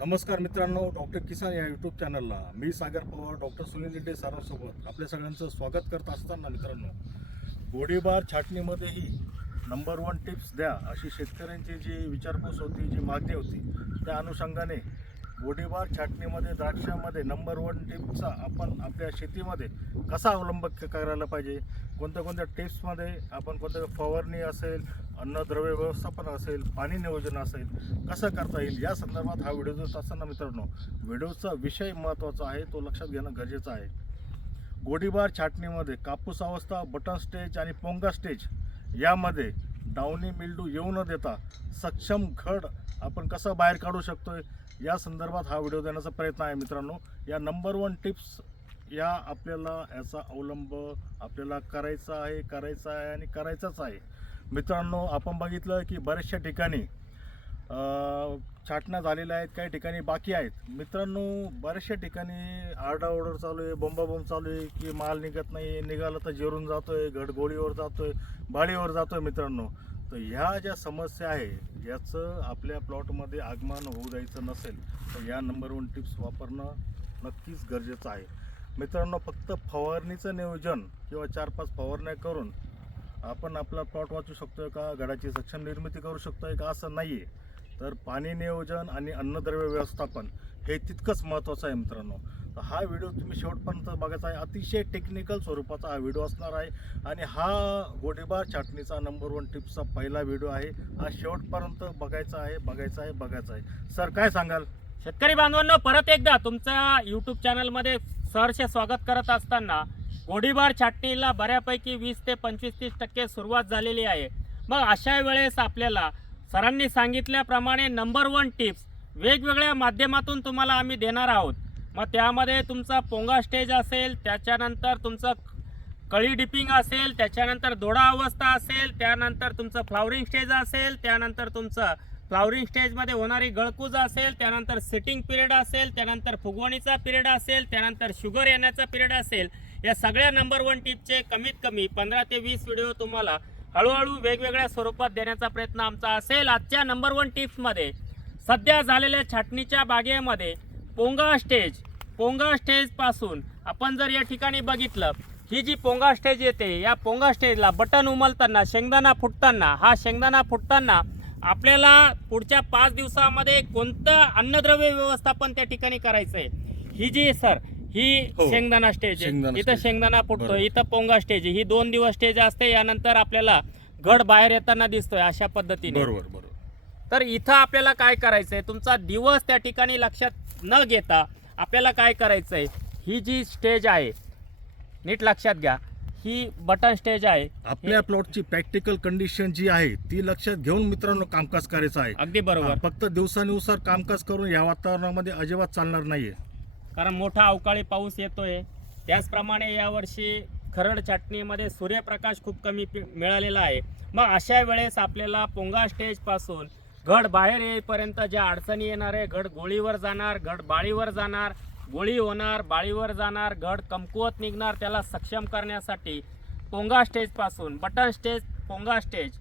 नमस्कार मित्रांनो डॉक्टर किसान या यूट्यूब चॅनलला. मी सागर पवार डॉक्टर सुनील रेड्डी सर्वांसोबत आपल्या सगळ्यांचं स्वागत करत असताना मित्रांनो गोडीबार छाटणीमध्येही नंबर वन टिप्स द्या अशी शेतकऱ्यांची जी विचारपूस होती जी मागणी होती त्या अनुषंगाने गोडीबार छाटणीमध्ये द्राक्षामध्ये नंबर वन टिप्सचा आपण आपल्या शेतीमध्ये कसा अवलंब करायला पाहिजे? कोणत्या कोणत्या टिप्समध्ये आपण कोणत्या फवारणी असेल अन्नद्रव्य व्यवस्थापन असेल पाणी नियोजन असेल कसं करता येईल या संदर्भात हा व्हिडिओ जोत असताना मित्रांनो व्हिडिओचा विषय महत्त्वाचा आहे तो लक्षात घेणं गरजेचं आहे. गोडीबार छाटणीमध्ये कापूस अवस्था बटन स्टेज आणि पोंगा स्टेज यामध्ये डावणी मिल्डू येऊ न देता सक्षम घड आपण कसं बाहेर काढू शकतो या संदर्भात हा व्हिडिओ देण्याचा प्रयत्न आहे मित्रांनो. या नंबर वन टिप्स या आपल्याला याचा अवलंब आपल्याला करायचा आहे करायचा आहे आणि करायचाच आहे. मित्रांनो आपण बघितलं की बऱ्याचशा ठिकाणी छाटण्या झालेल्या आहेत काही ठिकाणी बाकी आहेत. मित्रांनो बऱ्याचशा ठिकाणी आरडाओरड चालू आहे बोंबाबोंब चालू आहे की माल निघत नाही निघाला तर जेरून जातो आहे जातोय घडगोळीवर आहे बाळीवर जातो आहे मित्रांनो. तर ह्या ज्या समस्या आहे याचं आपल्या प्लॉटमध्ये आगमन होऊ द्यायचं नसेल तर या नंबर वन टिप्स वापरणं नक्कीच गरजेचं आहे. मित्रांनो फक्त फवारणीचं नियोजन किंवा चार पाच फवारण्या करून आपण आपला प्लॉट वाचू शकतोय का? गडाची सक्षम निर्मिती करू शकतोय का? असं नाही आहे तर पाणी नियोजन आणि अन्नद्रव्य व्यवस्थापन हे तितकंच महत्त्वाचं आहे मित्रांनो. तर हा व्हिडिओ तुम्ही शेवटपर्यंत बघायचा आहे. अतिशय टेक्निकल स्वरूपाचा हा व्हिडिओ असणार आहे. आणि हा गोडीबार छाटणीचा नंबर वन टिप्सचा पहिला व्हिडिओ आहे. हा शेवटपर्यंत बघायचा आहे बघायचा आहे बघायचा आहे. सर काय सांगाल? शेतकरी बांधवांनो परत एकदा तुमच्या युट्यूब चॅनलमध्ये सहर्ष स्वागत करत असताना गोडीबार छाटणीला बऱ्यापैकी वीस ते पंचवीस तीस टक्के सुरुवात झालेली आहे. मग अशा वेळेस आपल्याला सरांनी सांगितल्याप्रमाणे नंबर वन टिप्स वेगवेगळ्या माध्यमातून तुम्हाला आम्ही देणार आहोत. मग त्यामध्ये तुमचा पोंगा स्टेज असेल त्याच्यानंतर तुमचं कळी डिपिंग असेल त्याच्यानंतर दोडा अवस्था असेल त्यानंतर तुमचं फ्लावरिंग स्टेज असेल त्यानंतर तुमचं फ्लावरिंग स्टेजमध्ये होणारी गळकूज असेल त्यानंतर सिटिंग पिरियड असेल त्यानंतर फुगवणीचा पिरियड असेल त्यानंतर शुगर येण्याचा पिरियड असेल. या सगळ्या नंबर वन टिपचे कमीत कमी पंधरा ते वीस व्हिडिओ तुम्हाला हळूहळू वेगवेगळ्या स्वरूपात देण्याचा प्रयत्न आमचा असेल. आजच्या नंबर वन टिप्समध्ये सध्या झालेल्या छाटणीच्या बागेमध्ये पोंगा स्टेज पोंगा स्टेजपासून आपण जर या ठिकाणी बघितलं ही जी पोंगा स्टेज येते या पोंगा स्टेजला बटन उमलताना शेंगदाणा फुटताना हा शेंगदाणा फुटताना आपल्याला पुढच्या पाच दिवसामध्ये कोणतं अन्नद्रव्य व्यवस्थापन त्या ठिकाणी करायचं आहे ही जी सर ही हो. शेंगदाणा स्टेज आहे. इथं stage. शेंगदाणा फुटतोय बरोबर. इथं पोंगा स्टेज आहे. ही दोन दिवस स्टेज असते यानंतर आपल्याला घड बाहेर येताना दिसतोय अशा पद्धतीने. बरोबर बरोबर. तर इथं आपल्याला काय करायचंय तुमचा दिवस त्या ठिकाणी लक्षात न घेता आपल्याला काय करायचंय ही जी स्टेज आहे नीट लक्षात घ्या ही बटन स्टेज आहे. आपल्या प्लॉटची प्रॅक्टिकल कंडिशन जी आहे ती लक्षात घेऊन मित्रांनो कामकाज करायचं आहे. अगदी बरोबर. हा, फक्त दिवसानुसार कामकाज करून या वातावरणामध्ये अजिबात चालणार नाहीये. कारण मोठा अवकाळी पाऊस येतोय. त्याचप्रमाणे यावर्षी खरड छाटणीमध्ये सूर्यप्रकाश खूप कमी पि- मिळालेला आहे. मग अशा वेळेस आपल्याला पोंगा स्टेजपासून घड बाहेर येईपर्यंत ज्या अडचणी येणार आहे घड गोळीवर जाणार घड बाळीवर जाणार गोळी होणार बाळीवर जाणार घड कमकुवत निघणार त्याला सक्षम करण्यासाठी पोंगा स्टेजपासून बटन स्टेज पोंगा स्टेज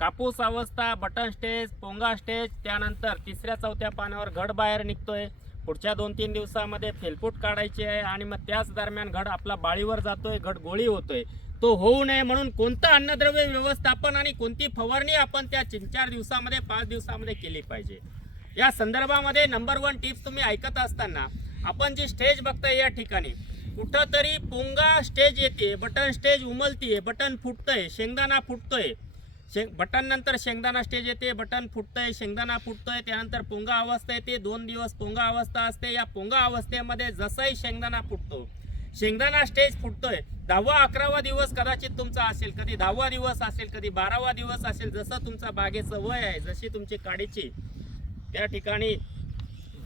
कापूस अवस्था बटन स्टेज पोंगा स्टेज त्यानंतर तिसऱ्या चौथ्या पानावर घड बाहेर निघतोय. पुढच्या दोन तीन दिवसामध्ये फेलफूट काढायची आहे आणि मग त्याच दरम्यान घड आपला बाळीवर जातोय घड गोळी होतोय. तो होऊ नये म्हणून कोणतं अन्नद्रव्य व्यवस्थापन आणि कोणती फवारणी आपण त्या तीन चार दिवसामध्ये पाच दिवसामध्ये केली पाहिजे. या संदर्भामध्ये नंबर वन टिप्स तुम्ही ऐकत असताना आपण जी स्टेज बघताय या ठिकाणी कुठंतरी पोंगा स्टेज येते बटन स्टेज उमलतीये बटन फुटतंय शेंगदाणा फुटतोय. शेंग बटन नंतर शेंगदाणा स्टेज येते बटन फुटतंय शेंगदाणा फुटतोय त्यानंतर पोंगा अवस्था येते दोन दिवस पोंगा अवस्था असते. या पोंगा अवस्थेमध्ये जसाही शेंगदाणा फुटतो शेंगदाणा स्टेज फुटतोय. दहावा अकरावा दिवस कदाचित तुमचा असेल कधी दहावा दिवस असेल कधी बारावा दिवस असेल जसं तुमचा बागेचं वय आहे जशी तुमची काडीची. त्या ठिकाणी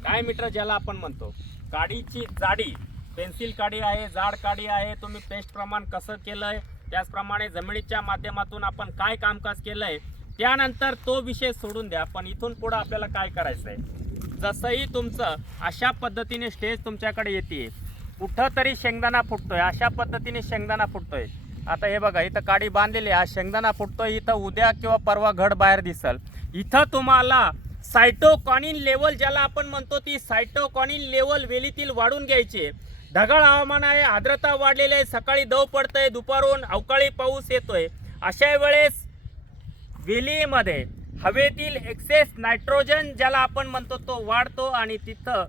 काय मीटर ज्याला आपण म्हणतो? काडीची जाडी पेन्सिल काडी आहे जाड काडी आहे तुम्ही पेस्ट प्रमाण कसं केलं आहे त्याचप्रमाणे जमिनीच्या माध्यमातून आपण काय कामकाज केलंय त्यानंतर तो विषय सोडून द्या. पण इथून पुढं आपल्याला काय करायचं आहे जसंही तुमचं अशा पद्धतीने स्टेज तुमच्याकडे येते कुठं तरी शेंगदाणा फुटतोय. अशा पद्धतीने शेंगदाणा फुटतोय. आता हे बघा इथं काडी बांधलेली आहे. हा शेंगदाणा फुटतोय इथं उद्या किंवा परवा घड बाहेर दिसल. इथं तुम्हाला सायटोकॉनिन लेवल ज्याला आपण म्हणतो ती सायटोकॉनिन लेवल वेलीतील वाढून घ्यायची ढगाळ हवामान आहे आर्द्रता वाढलेली आहे. सकाळी दव पडतंय दुपारून अवकाळी पाऊस येतोय. अशा वेळेस वेलीमध्ये हवेतील एक्सेस नायट्रोजन ज्याला आपण म्हणतो तो वाढतो आणि तिथं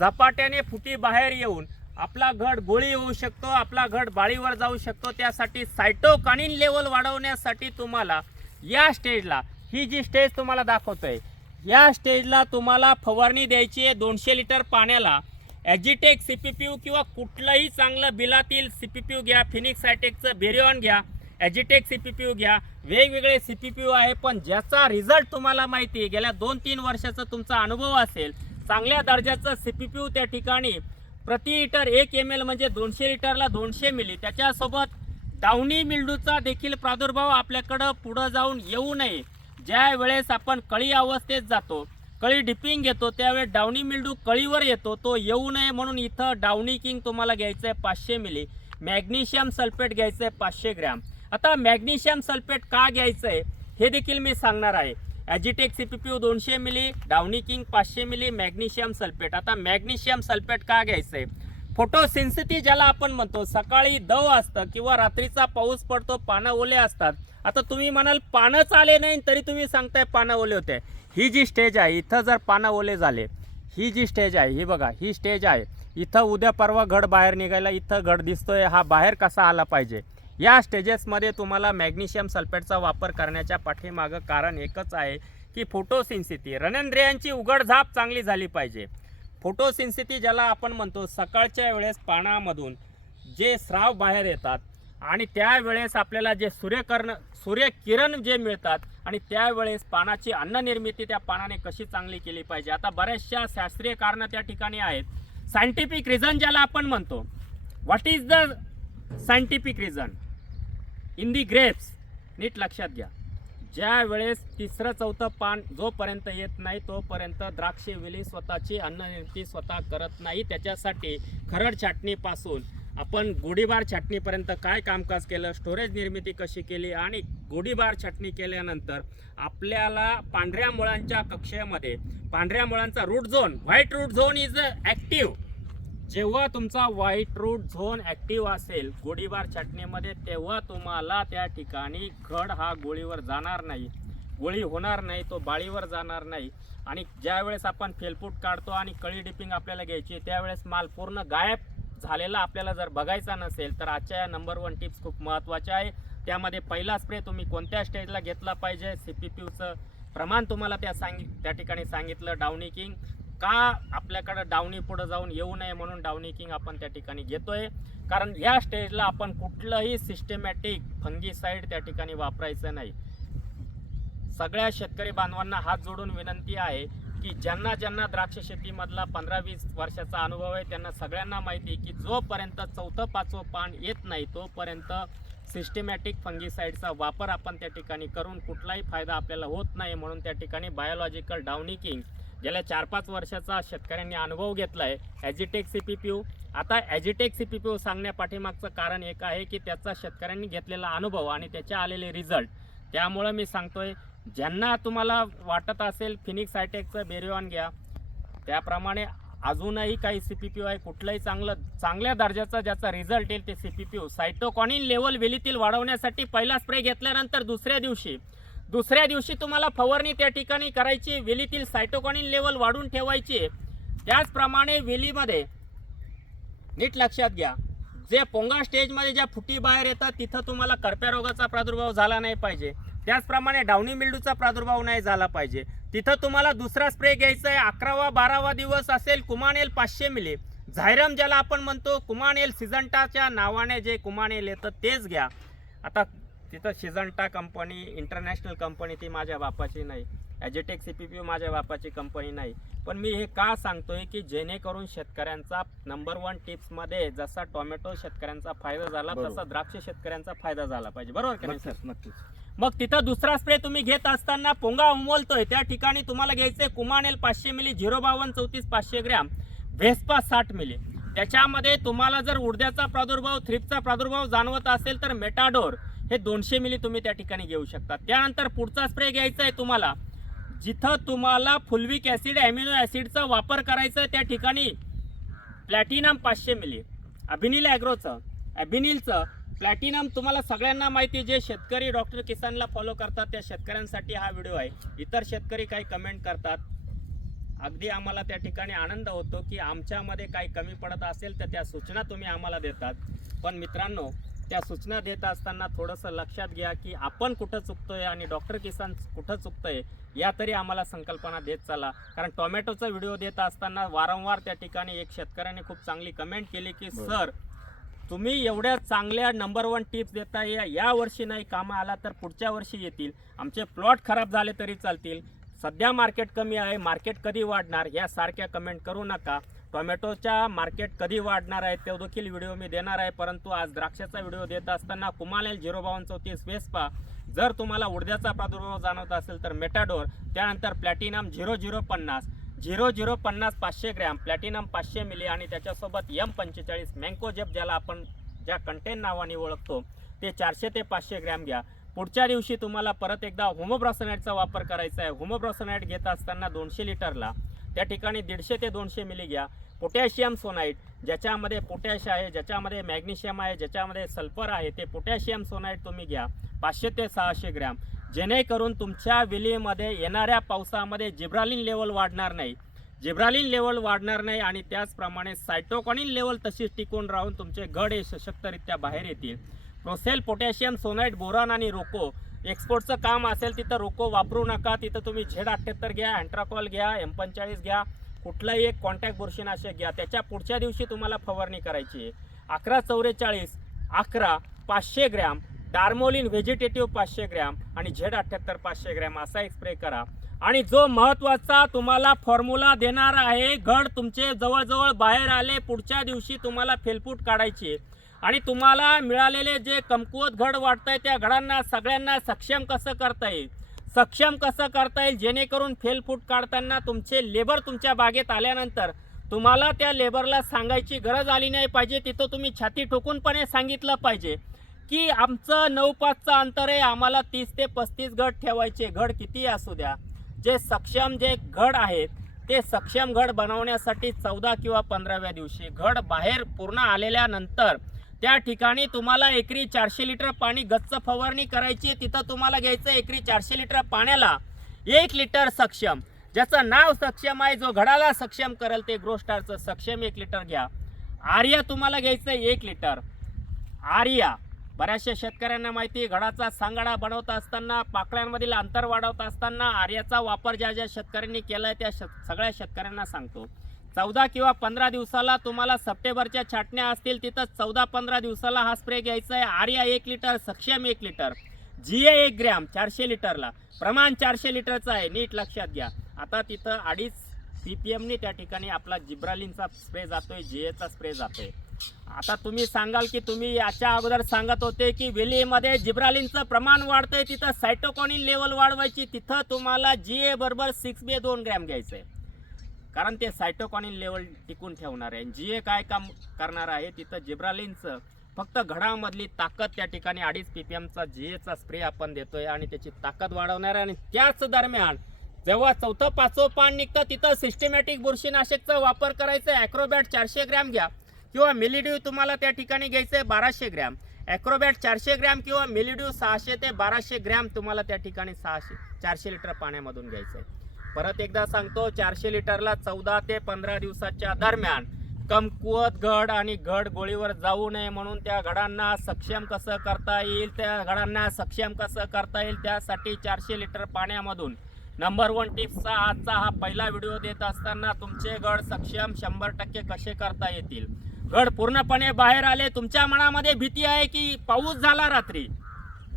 झपाट्याने फुटी बाहेर येऊन आपला घड गोळी होऊ शकतो आपला घड बाळीवर जाऊ शकतो. त्यासाठी सायटोकानिन लेवल वाढवण्यासाठी तुम्हाला या स्टेजला ही जी स्टेज तुम्हाला दाखवतोय या स्टेजला तुम्हाला फवारणी द्यायची आहे. दोनशे लिटर पाण्याला Agitech C P P U किंवा कुठलंही चांगलं बिलातील सी पी पी यू घ्या फिनिक्स हायटेकचं बेरिऑन घ्या Agitech C P P U घ्या वेगवेगळे सी पी पी यू आहे पण ज्याचा रिझल्ट तुम्हाला माहिती आहे गेल्या दोन तीन वर्षाचा तुमचा अनुभव असेल चांगल्या दर्जाचं सी पी पी यू त्या ठिकाणी प्रति लिटर एक एम एल म्हणजे दोनशे लिटरला दोनशे मिली त्याच्यासोबत डावणी मिल्डूचा देखील प्रादुर्भाव आपल्याकडं पुढं जाऊन येऊ नये. ज्या वेळेस आपण कळी अवस्थेत जातो कळी डिपिंग घेतो त्यावेळेस डावणी मिल्डू कळीवर येतो तो येऊ नये म्हणून इथं डावणी किंग तुम्हाला घ्यायचं आहे पाचशे मिली. मॅग्नेशियम सल्फेट घ्यायचं आहे पाचशे ग्रॅम. आता मॅग्नेशियम सल्फेट का घ्यायचं आहे हे देखील मी सांगणार आहे. Agitech C P P U दोनशे मिली डावणी किंग पाचशे मिली मॅग्नेशियम सल्फेट. आता मॅग्नेशियम सल्फेट का घ्यायचं आहे फोटोसेन्सिटी ज्याला आपण म्हणतो सकाळी दव असतं किंवा रात्रीचा पाऊस पडतो पानं ओले असतात. आता तुम्ही म्हणाल पानंच आले नाही तरी तुम्ही सांगताय पानं ओले होते. ही जी स्टेज आहे इथं जर पानं ओले झाले ही जी स्टेज आहे ही बघा ही स्टेज आहे. इथं उद्या परवा घड बाहेर निघायला इथं घड दिसतोय हा बाहेर कसा आला पाहिजे? या स्टेजेसमध्ये तुम्हाला मॅग्नेशियम सल्फेटचा वापर करण्याच्या पाठीमागं कारण एकच आहे की फोटोसिन्सिटी रणेंद्रियांची उघडझाप चांगली झाली पाहिजे. फोटोसिन्सिटी ज्याला आपण म्हणतो सकाळच्या वेळेस पानामधून जे स्राव बाहेर येतात आणि त्यावेळेस आपल्याला जे सूर्यकर्ण सूर्यकिरण जे मिळतात आणि त्यावेळेस पानाची अन्ननिर्मिती त्या पानाने कशी चांगली केली पाहिजे. आता बऱ्याचशा शास्त्रीय कारणं त्या ठिकाणी आहेत. सायंटिफिक रिझन ज्याला आपण म्हणतो. What is the scientific reason in the grapes नीट लक्षात घ्या. ज्या वेळेस तिसरं चौथं पान जोपर्यंत येत नाही तोपर्यंत द्राक्षे वेली स्वतःची अन्ननिर्मिती स्वतः करत नाही. त्याच्यासाठी खरड छाटणीपासून आपण गोडीबार छाटणीपर्यंत काय कामकाज केलं? स्टोरेज निर्मिती कशी केली? आणि गोडीबार छाटणी केल्यानंतर आपल्याला पांढऱ्या मुळांच्या कक्षेमध्ये पांढऱ्या मुळांचा root zone white root zone is active जेव्हा तुमचा व्हाईट रूट झोन ॲक्टिव्ह असेल गोडीबार छाटणीमध्ये तेव्हा तुम्हाला त्या ठिकाणी घड हा गोळीवर जाणार नाही. गोळी होणार नाही तो बाळीवर जाणार नाही. आणि ज्यावेळेस आपण फेलपूट काढतो आणि कळी डिपिंग आपल्याला घ्यायची त्यावेळेस माल पूर्ण गायब झालेला आपल्याला जर बघायचा नसेल तर आजच्या या नंबर वन टिप्स खूप महत्त्वाच्या आहे. त्यामध्ये पहिला स्प्रे तुम्ही कोणत्या स्टेजला घेतला पाहिजे? सी पी पी यूचं प्रमाण तुम्हाला त्या सांग त्या ठिकाणी सांगितलं डावनी किंग का आपल्याकडं डावणी पुढं जाऊन येऊ नये म्हणून डावनी किंग आपण त्या ठिकाणी घेतोय? कारण या स्टेजला आपण कुठलंही सिस्टमॅटिक फंगीसाईड त्या ठिकाणी वापरायचं नाही. सगळ्या शेतकरी बांधवांना हात जोडून विनंती आहे की ज्यांना ज्यांना द्राक्ष शेतीमधला पंधरा वीस वर्षाचा अनुभव आहे त्यांना सगळ्यांना माहिती आहे की जोपर्यंत चौथं पाचवं पान येत नाही तोपर्यंत सिस्टमॅटिक फंगिसाईडचा वापर आपण त्या ठिकाणी करून कुठलाही फायदा आपल्याला होत नाही म्हणून त्या ठिकाणी बायोलॉजिकल डावनी किंग गेल्या चार पाच वर्षाचा शेतकऱ्यांनी अनुभव घेतला आहे Agitech C P P U आता Agitech C P P U सांगण्या पाठीमागचं कारण एक आहे की त्याचा शेतकऱ्यांनी घेतलेला अनुभव आणि त्याचे आलेले रिझल्ट त्यामुळं मी सांगतोय ज्यांना तुम्हाला वाटत असेल फिनिक्स हायटेकचं बेरिऑन घ्या त्याप्रमाणे अजूनही काही सी पी पी आहे कुठलंही चांगलं चांगल्या दर्जाचा ज्याचा रिझल्ट येईल ते C P P U cytokinin level वेलीतील वाढवण्यासाठी पहिला स्प्रे घेतल्यानंतर दुसऱ्या दिवशी दुसऱ्या दिवशी तुम्हाला फवारणी त्या ठिकाणी करायची वेलीतील सायटोकॉनिन लेवल वाढून ठेवायची. त्याचप्रमाणे वेलीमध्ये नीट लक्षात घ्या जे पोंगा स्टेजमध्ये ज्या फुटी बाहेर येतात तिथं तुम्हाला करप्या रोगाचा प्रादुर्भाव झाला नाही पाहिजे. त्याचप्रमाणे डावणी मिल्डूचा प्रादुर्भाव नाही झाला पाहिजे. तिथं तुम्हाला दुसरा स्प्रे घ्यायचा आहे. अकरावा बारावा दिवस असेल कुमानेल पाचशे मिली. झायरम ज्याला आपण म्हणतो कुमानेल सिजंटाच्या नावाने जे कुमानेल येतं तेच घ्या. आता तिथं सिजंटा कंपनी इंटरनॅशनल कंपनी ती माझ्या बापाची नाही. ॲजेटेक सी पी पी माझ्या बापाची कंपनी नाही. पण मी हे का सांगतोय की जेणेकरून शेतकऱ्यांचा नंबर वन टिप्समध्ये जसा टोमॅटो शेतकऱ्यांचा फायदा झाला. तसा द्राक्ष शेतकऱ्यांचा फायदा झाला पाहिजे. बरोबर का नाही सर नक्कीच. मग तिथं दुसरा स्प्रे तुम्ही घेत असताना पोंगा उमलतोय. त्या ठिकाणी तुम्हाला घ्यायचंय कुमानेल पाचशे मिली झिरो बावन्न चौतीस पाचशे ग्रॅम व्हेस्पा साठ मिली. त्याच्यामध्ये तुम्हाला जर उडद्याचा प्रादुर्भाव थ्रिपचा प्रादुर्भाव जाणवत असेल तर मेटाडोर हे दोनशे मिली तुम्ही त्या ठिकाणी घेऊ शकता. त्यानंतर पुढचा स्प्रे घ्यायचा आहे तुम्हाला. जिथं तुम्हाला फुलविक ॲसिड ॲमिनो ॲसिडचा वापर करायचा आहे त्या ठिकाणी प्लॅटिनम पाचशे मिली. अभिनिल ॲग्रोचं ॲबिनिलचं प्लॅटिनम तुम्हाला सगळ्यांना माहिती आहे, जे शेतकरी डॉक्टर किसानला फॉलो करतात त्या शेतकऱ्यांसाठी हा व्हिडिओ आहे. इतर शेतकरी काही कमेंट करतात. अगदी आम्हाला त्या ठिकाणी आनंद होतो की आमच्यामध्ये काही कमी पडत असेल तर त्या सूचना तुम्ही आम्हाला देतात. पण मित्रांनो त्या सूचना देत असताना थोडंसं लक्षात घ्या की आपण कुठं चुकतोय आणि डॉक्टर किसान कुठं चुकतोय या तरी आम्हाला संकल्पना देत चला. कारण टोमॅटोचा व्हिडिओ देत असताना वारंवार त्या ठिकाणी एक शेतकऱ्याने खूप चांगली कमेंट केली की. सर तुम्ही एवढ्या चांगल्या नंबर वन टिप्स देता या या वर्षी नाही कामं आला तर पुढच्या वर्षी येतील. आमचे प्लॉट खराब झाले तरी चालतील. सध्या मार्केट कमी आहे मार्केट कधी वाढणार यासारख्या कमेंट करू नका. टोमॅटोच्या मार्केट कधी वाढणार आहे तो देखील व्हिडिओ मी देणार आहे परंतु आज द्राक्षाचा व्हिडिओ देत असताना कुमालेल झिरो बावन चौतीस वेस्पा जर तुम्हाला उडद्याचा प्रादुर्भाव जाणवत असेल तर मेटाडोर त्यानंतर प्लॅटिनम झिरो झिरो पन्नास. झिरो झिरो पन्नास पाचशे ग्रॅम प्लॅटिनम पाचशे मिली आणि त्याच्यासोबत एम पंचेचाळीस मँकोजेप ज्याला आपण ज्या कंटेन नावाने ओळखतो ते चारशे ते पाचशे ग्रॅम घ्या. पुढच्या दिवशी तुम्हाला परत एकदा होमोब्रॉसनाईटचा वापर करायचा आहे. होमोब्रॉसनाईट घेत असताना दोनशे लिटरला त्या ठिकाणी दीडशे ते दोनशे मिली घ्या. पोटॅशियम सोनाईट ज्याच्यामध्ये पोटॅश आहे ज्याच्यामध्ये मॅग्नेशियम आहे ज्याच्यामध्ये सल्फर आहे ते पोटॅशियम सोनाईट तुम्ही घ्या. पाचशे ते सहाशे ग्रॅम. जेणेकरून तुमच्या विलीमध्ये येणाऱ्या पावसामध्ये जिब्रालिन लेवल वाढणार नाही. जिब्रालिन लेवल वाढणार नाही आणि त्याचप्रमाणे सायटोकॉनिन लेवल तशीच टिकून राहून तुमचे गड हे सशक्तरित्या बाहेर येतील. प्रोसेल पोटॅशियम सोनाईट बोरान आणि रोको. एक्सपोर्टचं काम असेल तिथं रोको वापरू नका. तिथं तुम्ही झेड अठ्ठ्याहत्तर घ्या अँट्राकॉल घ्या एम पंचाळीस घ्या. कुठलाही एक कॉन्टॅक्ट बुरशीनाशक घ्या. त्याच्या पुढच्या दिवशी तुम्हाला फवारणी करायची आहे. अकरा चौवेचाळीस अकरा पाचशे ग्रॅम डार्मोलिन व्हेजिटेटिव्ह पाचशे ग्रॅम आणि झेड अठ्ठ्याहत्तर पाचशे ग्रॅम असा एक स्प्रे करा. आणि जो महत्त्वाचा तुम्हाला फॉर्म्युला देणार आहे घड तुमचे जवळजवळ बाहेर आले पुढच्या दिवशी तुम्हाला फेलफूट काढायची. आणि तुम्हाला मिळालेले जे कमकुवत घड वाटतंय त्या घडांना सगळ्यांना सक्षम कसं करता येईल? सक्षम कसं करता येईल? जेणेकरून फेलफूट काढताना तुमचे लेबर तुमच्या बागेत आल्यानंतर तुम्हाला त्या लेबरला सांगायची गरज आली नाही पाहिजे. तिथं तुम्ही छाती ठोकूनपणे सांगितलं पाहिजे. की आमचं नऊ पाचचं अंतर आहे आम्हाला तीस ते पस्तीस गट ठेवायचे. घड किती असू द्या जे सक्षम जे गड आहेत ते सक्षम गड बनवण्यासाठी चौदा किंवा पंधराव्या दिवशी घड बाहेर पूर्ण आलेल्यानंतर त्या ठिकाणी तुम्हाला एकरी चारशे लिटर पाणी गच्च फवारणी करायची तिथं तुम्हाला घ्यायचं एकरी चारशे लिटर पाण्याला. एक लिटर सक्षम. ज्याचं नाव सक्षम आहे जो घडाला सक्षम करेल ते ग्रोस्टारचं सक्षम एक लिटर घ्या. आर्या तुम्हाला घ्यायचं आहे एक लिटर. आर्या. बऱ्याचशा शेतकऱ्यांना माहिती घडाचा सांगाडा बनवत असताना पाकळ्यांमधील अंतर वाढवत असताना आर्याचा वापर ज्या ज्या शेतकऱ्यांनी केलाय त्या शेत सगळ्या शेतकऱ्यांना सांगतो. चौदा किंवा पंधरा दिवसाला तुम्हाला सप्टेंबरच्या छाटण्या असतील तिथं चौदा पंधरा दिवसाला हा स्प्रे घ्यायचा आहे. आर्या एक लिटर सक्षम एक लिटर जी ए एक ग्रॅम चारशे लिटरला. प्रमाण चारशे लिटरचं आहे नीट लक्षात घ्या. आता तिथं अडीच सी पी एमने त्या ठिकाणी आपला जिब्रालिनचा स्प्रे जातोय जी एचा स्प्रे जातोय. आता तुम्ही सांगाल की तुम्ही याच्या अगोदर सांगत होते की वेलीमध्ये जिब्रालिनचं प्रमाण वाढतंय तिथं सायटोकॉनिन लेवल वाढवायची तिथं तुम्हाला जी ए बरोबर सिक्स बी दोन ग्रॅम घ्यायचं आहे कारण ते सायटोकॉनिन लेवल टिकून ठेवणार आहे. जी ए काय काम करणार आहे तिथं जिब्रालिनचं फक्त घडामधली ताकद त्या ठिकाणी अडीच पी पी एमचा जी एचा स्प्रे आपण देतोय आणि त्याची ताकद वाढवणार आहे. आणि त्याच दरम्यान जेव्हा चौथं पाचवं पान निघतं तिथं सिस्टमॅटिक बुरशीनाशकचा वापर करायचा आहे. ॲक्रोबॅट चारशे ग्रॅम घ्या. किंवा मिलिड्यू तुम्हाला त्या ठिकाणी घ्यायचं आहे बाराशे ग्रॅम. ॲक्रोबॅट चारशे ग्रॅम किंवा मिलिड्यू सहाशे ते बाराशे ग्रॅम तुम्हाला त्या ठिकाणी सहाशे चारशे लिटर पाण्यामधून घ्यायचं आहे. परत एकदा सांगतो चारशे लिटरला चौदा ते पंधरा दिवसाच्या दरम्यान कमकुवत घड आणि घड गोळीवर जाऊ नये म्हणून त्या घडांना सक्षम कसं करता येईल त्या घडांना सक्षम कसं करता येईल त्यासाठी चारशे लिटर पाण्यामधून नंबर वन टिप्सचा आजचा हा पहिला व्हिडिओ देत असताना तुमचे गड सक्षम शंभर टक्के कसे करता येतील? गड पूर्णपणे बाहेर आले. तुमच्या मनामध्ये भीती आहे की पाऊस झाला रात्री.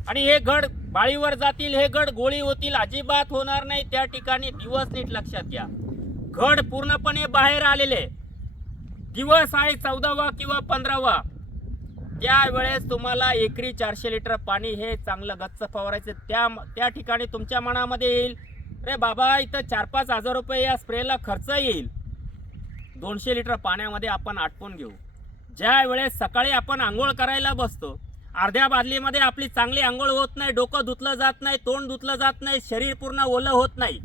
आणि हे गड बाळीवर जातील हे गड गोळी होतील अजिबात होणार नाही. त्या ठिकाणी दिवस नीट लक्षात घ्या. गड पूर्णपणे बाहेर आलेले. दिवस आहे चौदावा किंवा पंधरावा. त्यावेळेस तुम्हाला एकरी चारशे लिटर पाणी हे चांगलं गच्च फवारायचं. त्या त्या ठिकाणी तुमच्या मनामध्ये येईल. रे बाबा इथं चार पाच हजार रुपये या स्प्रेला खर्च येईल. दोनशे लिटर पाण्यामध्ये आपण आटपून घेऊ. ज्या वेळेस सकाळी आपण आंघोळ करायला बसतो अर्ध्या बादलीमध्ये आपली चांगली आंघोळ होत नाही डोकं धुतलं जात नाही तोंड धुतलं जात नाही शरीर पूर्ण ओलं होत नाही.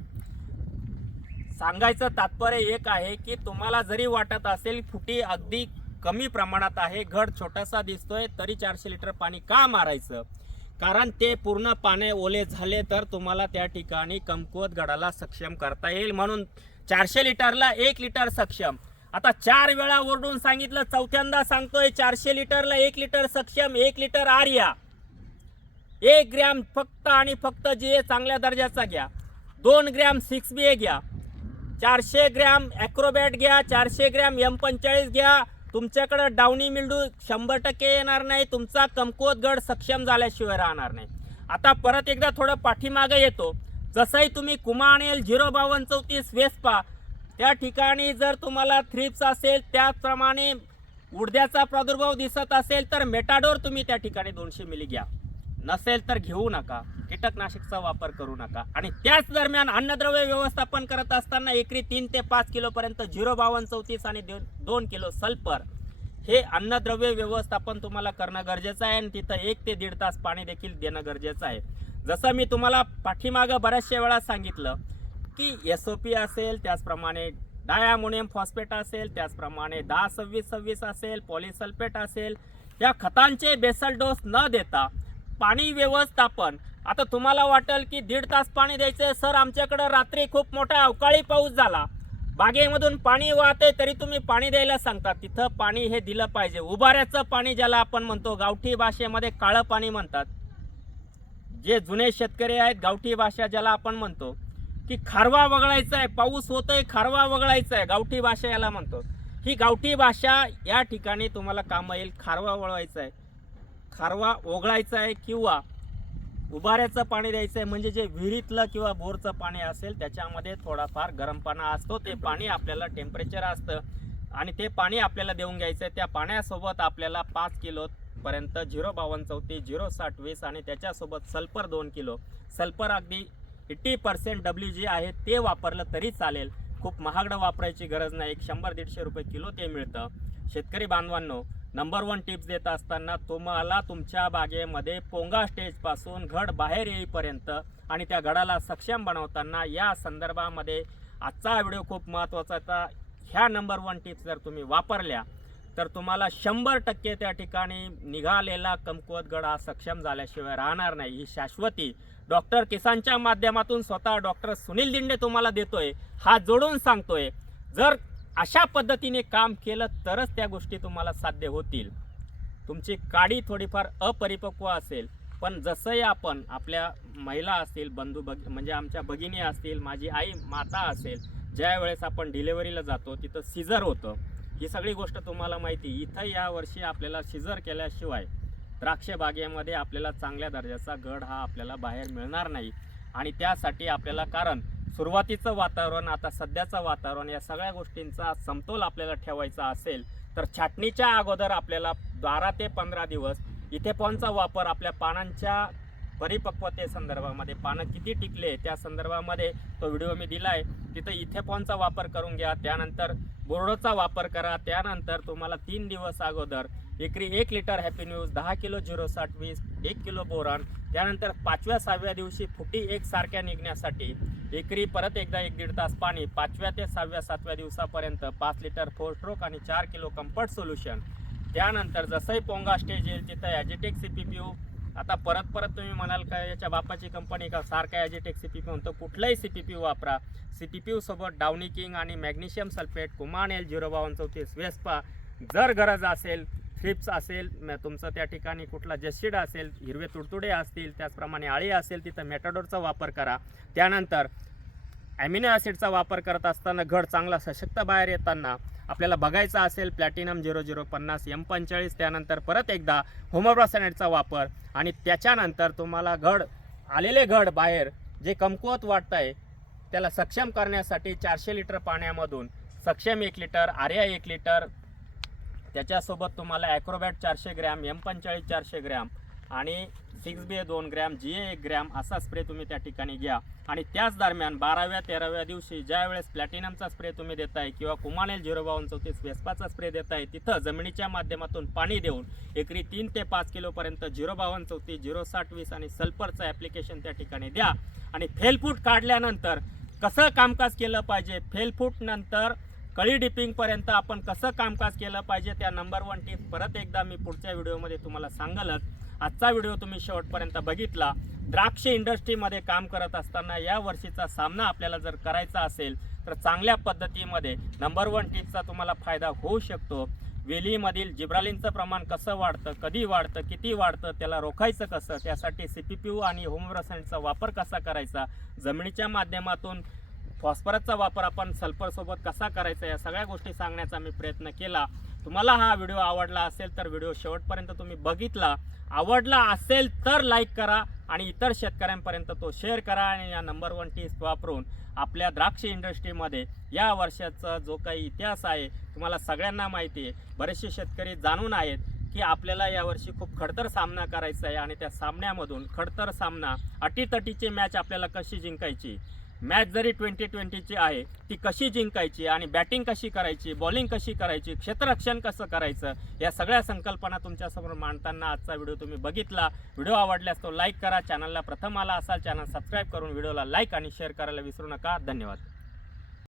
सांगायचं तात्पर्य एक आहे की तुम्हाला जरी वाटत असेल फुटी अगदी कमी प्रमाणात आहे घड छोटासा दिसतोय तरी चारशे लिटर पाणी का मारायचं? कारण ते पूर्ण पाने ओले झाले तर तुम्हाला त्या ठिकाणी कमकुवत गडाला सक्षम करता येईल. म्हणून चारशे लिटरला एक लिटर सक्षम. आता चार वेळा ओरडून सांगितलं चौथ्यांदा सांगतोय चारशे लिटरला एक लिटर सक्षम एक लिटर आर्या. एक ग्रॅम फक्त आणि फक्त जे चांगल्या दर्जाचा घ्या. दोन ग्रॅम सिक्स बी ए घ्या. चारशे ग्रॅम ॲक्रोबॅट घ्या चारशे ग्रॅम एम पंचेचाळीस घ्या. तुमच्याकडं डाउनी मिल्डू शंभर टक्के येणार नाही तुमचा कमकुवत गड सक्षम झाल्याशिवाय राहणार नाही. आता परत एकदा थोडं पाठीमागं येतो. जसंही तुम्ही कुमानेल झिरो बावन्न चौतीस वेस्पा त्या ठिकाणी जर तुम्हाला थ्रिप्स असेल त्याचप्रमाणे उडद्याचा प्रादुर्भाव दिसत असेल तर मेटाडोर तुम्ही त्या ठिकाणी दोनशे मिली घ्या. नसेल तर घेऊ नका. कीटकनाशकचा वापर करू नका. आणि त्याच दरम्यान अन्नद्रव्य व्यवस्थापन करत असताना एकरी तीन ते पाच किलोपर्यंत झिरो बावन्न चौतीस आणि दोन किलो सल्फर हे अन्नद्रव्य व्यवस्थापन तुम्हाला करणं गरजेचं आहे आणि तिथं एक ते दीड तास पाणी देखील देणं गरजेचं आहे. जसं मी तुम्हाला पाठीमागं बऱ्याचशा वेळा सांगितलं की एस ओ पी असेल त्याचप्रमाणे डायमोनियम फॉस्फेट असेल त्याचप्रमाणे दहा सव्वीस सव्वीस असेल पॉलिसल्फेट असेल या खतांचे बेसल डोस न देता पाणी व्यवस्थापन. आता तुम्हाला वाटेल की दीड तास पाणी द्यायचं सर आमच्याकडं रात्री खूप मोठा अवकाळी पाऊस झाला. बागेमधून पाणी वाहते तरी तुम्ही पाणी द्यायला सांगता. तिथं पाणी हे दिलं पाहिजे. उभाऱ्याचं पाणी ज्याला आपण म्हणतो गावठी भाषेमध्ये काळं पाणी म्हणतात. जे जुने शेतकरी आहेत गावठी भाषा ज्याला आपण म्हणतो. की खारवा वगळायचा आहे पाऊस होतोय खारवा वगळायचा आहे. गावठी भाषा याला म्हणतो. ही गावठी भाषा या ठिकाणी तुम्हाला काम येईल. खारवा वळवायचा आहे. खारवा ओघळायचा आहे किंवा उभाऱ्याचं पाणी द्यायचं आहे म्हणजे जे विहिरीतलं किंवा बोरचं पाणी असेल त्याच्यामध्ये थोडाफार गरमपणा असतो. ते पाणी आपल्याला टेम्परेचर असतं. आणि ते पाणी आपल्याला देऊन घ्यायचं आहे. त्या पाण्यासोबत आपल्याला पाच किलो पर्यंत झिरो बावन्न चौतीस झिरो साठ वीस आणि त्याच्यासोबत सल्फर दोन किलो. सल्फर अगदी एट्टी पर्सेंट डब्ल्यू जी आहे ते वापरलं तरी चालेल. खूप महागडं वापरायची गरज नाही. एक शंभर दीडशे रुपये किलो ते मिळतं. शेतकरी बांधवांनो नंबर वन टिप्स देत असताना तुम्हाला तुमच्या बागेमध्ये पोंगा स्टेजपासून घड बाहेर येईपर्यंत आणि त्या घडाला सक्षम बनवताना या संदर्भामध्ये आजचा व्हिडिओ खूप महत्त्वाचा होता ह्या नंबर वन टिप्स जर तुम्ही वापरल्या तर तुम्हाला शंभर टक्के त्या ठिकाणी निघालेला कमकुवत गड हा सक्षम झाल्याशिवाय राहणार नाही. ही शाश्वती डॉक्टर किसानच्या माध्यमातून स्वतः डॉक्टर सुनील दिंडे तुम्हाला देतोय हात जोडून सांगतोय. जर अशा पद्धतीने काम केलं तरच त्या गोष्टी तुम्हाला साध्य होतील. तुमची काडी थोडीफार अपरिपक्व असेल पण जसंही आपण आपल्या महिला असतील बंधू भग म्हणजे आमच्या भगिनी असतील माझी आई माता असेल ज्या वेळेस आपण डिलेवरीला जातो तिथं सिझर होतं. ही सगळी गोष्ट तुम्हाला माहिती इथं या वर्षी आपल्याला सिझर केल्याशिवाय द्राक्ष बागेमध्ये आपल्याला चांगल्या दर्जाचा गड हा आपल्याला बाहेर मिळणार नाही. आणि त्यासाठी आपल्याला कारण सुरुवातीचं वातावरण आता सध्याचं वातावरण या सगळ्या गोष्टींचा समतोल आपल्याला ठेवायचा असेल तर छाटणीच्या अगोदर आपल्याला बारा ते पंधरा दिवस इथेपॉनचा वापर आपल्या पानांच्या परिपक्वते संदर्भामध्ये पानं किती टिकले त्या संदर्भामध्ये तो व्हिडिओ मी दिला आहे तिथं इथेपॉनचा वापर करून घ्या त्यानंतर बोर्डोचा वापर करा त्यानंतर तुम्हाला तीन दिवस अगोदर एकरी एक लिटर हॅपी न्यूज दहा किलो झिरो साठ वीस एक किलो बोरान त्यानंतर पाचव्या सहाव्या दिवशी फुटी एक सारख्या निघण्यासाठी एकरी परत एकदा एक दीड तास पाणी पाचव्या ते सहाव्या सातव्या दिवसापर्यंत पाच लिटर फोर स्ट्रोक आणि चार किलो कम्फर्ट सोल्युशन. त्यानंतर जसंही पोंगा स्टेज येईल तिथं Agitech C P P U आता परत परत तुम्ही म्हणाल का याच्या बापाची कंपनी का सारखा ॲजिटेक सी पी पी म्हणतो कुठलाही सी पी पी वापरा. सी पी पी सोबत डाउनी किंग आणि मॅग्नेशियम सल्फेट कुमान एल झिरो बावन चौतीस वेस्पा जर गरज असेल थ्रिप्स असेल तुमचं त्या ठिकाणी कुठला जस्टिड असेल हिरवे तुडतुडे असतील त्याचप्रमाणे आळी असेल तिथं मेटाडोरचा वापर करा. त्यानंतर ॲमिनो ॲसिडचा वापर करत असताना घड चांगला सशक्त बाहेर येताना आपल्याला बघायचा असेल प्लॅटिनम झिरो झिरो पन्नास एम पंचेचाळीस त्यानंतर परत एकदा होमोब्रासॅनाईडचा वापर आणि त्याच्यानंतर तुम्हाला घड आलेले घड बाहेर जे कमकुवत वाटत आहे त्याला सक्षम करण्यासाठी चारशे लिटर पाण्यामधून सक्षम एक लिटर आर्या एक लिटर त्याच्यासोबत तुम्हाला ॲक्रोबॅट चारशे ग्रॅम एम पंचेचाळीस चारशे ग्रॅम आणि सिक्स बी दोन ग्रॅम जी ए एक ग्रॅम असा स्प्रे तुम्ही त्या ठिकाणी घ्या. आणि त्याच दरम्यान बाराव्या तेराव्या दिवशी ज्या वेळेस प्लॅटिनमचा स्प्रे तुम्ही देताय किंवा कुमानेल झिरो बावन चौतीस वेस्पाचा स्प्रे देताय तिथं जमिनीच्या माध्यमातून पाणी देऊन एकरी तीन ते पाच किलोपर्यंत झिरो बावन चौतीस झिरो साठ वीस आणि सल्फरचं ॲप्लिकेशन त्या ठिकाणी द्या. आणि फेलफूट काढल्यानंतर कसं कामकाज केलं पाहिजे? फेलफूटनंतर कळी डिपिंगपर्यंत आपण कसं कामकाज केलं पाहिजे त्या नंबर वन टीप परत एकदा मी पुढच्या व्हिडिओमध्ये तुम्हाला सांगलच. आजचा व्हिडिओ तुम्ही शेवटपर्यंत बघितला. द्राक्ष इंडस्ट्रीमध्ये काम करत असताना या वर्षीचा सामना आपल्याला जर करायचा असेल तर चांगल्या पद्धतीमध्ये नंबर वन टीपचा तुम्हाला फायदा होऊ शकतो. वेलीमधील जिब्रालिनचं प्रमाण कसं वाढतं कधी वाढतं किती वाढतं त्याला रोखायचं कसं त्यासाठी सी पी पी यू आणि होमरसायनचा वापर कसा करायचा जमिनीच्या माध्यमातून फॉस्फरसचा वापर आपण सल्फरसोबत कसा करायचा या सगळ्या गोष्टी सांगण्याचा मी प्रयत्न केला. तुम्हाला हा व्हिडिओ आवडला असेल तर व्हिडिओ शेवटपर्यंत तुम्ही बघितला. आवडला असेल तर लाईक करा आणि इतर शेतकऱ्यांपर्यंत तो शेअर करा आणि या नंबर वन टीस वापरून आपल्या द्राक्ष इंडस्ट्रीमध्ये या वर्षाचा जो काही इतिहास आहे तुम्हाला सगळ्यांना माहिती आहे. बरेचसे शेतकरी जाणून आहेत की आपल्याला यावर्षी खूप खडतर सामना करायचा आहे आणि त्या सामन्यामधून खडतर सामना अटीतटीची मॅच आपल्याला कशी जिंकायची? मॅच जरी ट्वेंटी ट्वेंटीची आहे ती कशी जिंकायची आणि बॅटिंग कशी करायची बॉलिंग कशी करायची क्षेत्ररक्षण कसं करायचं या सगळ्या संकल्पना तुमच्यासमोर मांडताना आजचा व्हिडिओ तुम्ही बघितला. व्हिडिओ आवडल्यास तो लाईक करा चॅनलला प्रथम आला असाल चॅनल सबस्क्राईब करून व्हिडिओला लाईक आणि शेअर करायला विसरू नका. धन्यवाद.